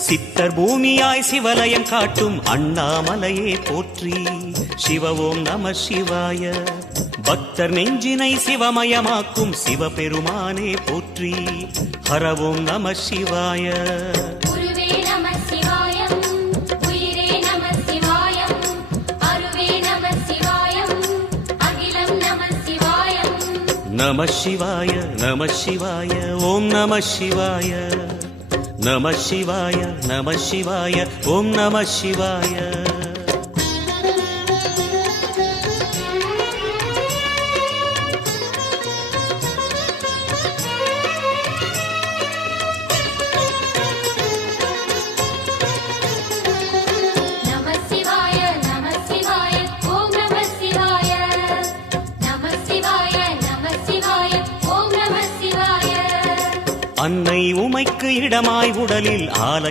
சித்தர் பூமியாய் சிவலயம் காட்டும் அண்ணாமலையே போற்றி. சிவ ஓம் நம சிவாய. பக்தர் நெஞ்சினை சிவமயமாக்கும் சிவபெருமானே போற்றி. ஹர ஓம் நம சிவாய. நம சிவாய நம சிவாய ஓம் நம சிவாய. நம சிவாய நம சிவாய ஓம் நம சிவாய. அன்னை உமைக்கு இடமாய் உடலில் ஆலை